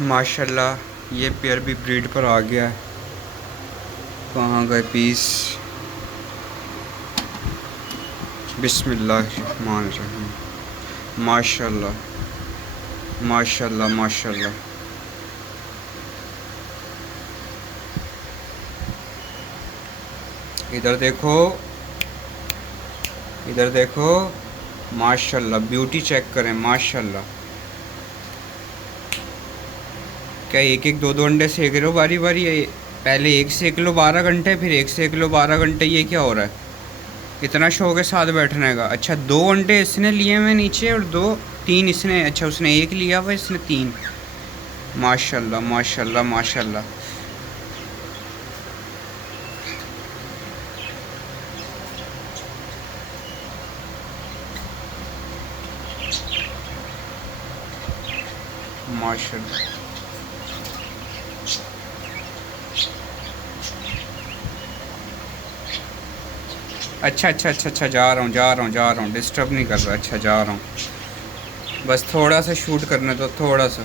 माशाल्लाह ये पेयर भी ब्रीड पर आ गया है। कहाँ गए पीस। बिस्मिल्लाहिर्रहमानिर्रहीम। माशाल्लाह माशाल्लाह माशाल्लाह। इधर देखो, इधर देखो, माशाल्लाह ब्यूटी चेक करें माशाल्लाह। क्या एक एक दो दो अंडे सेक रहे हो बारी बारी? पहले एक सेक लो 12 घंटे, फिर एक सेक लो 12 घंटे, ये क्या हो रहा है? इतना शौक है साथ बैठने का। अच्छा 2 अंडे इसने लिए हुए नीचे और 2 3 इसने, अच्छा उसने एक लिया हुआ, इसने 3। माशाल्लाह माशाल्लाह माशाल्लाह। माशाल्लाह। अच्छा अच्छा अच्छा अच्छा, जा रहा हूँ जा रहा हूँ जा रहा हूँ, डिस्टर्ब नहीं कर रहा। अच्छा जा रहा हूँ, बस थोड़ा सा शूट करने दो, थोड़ा सा।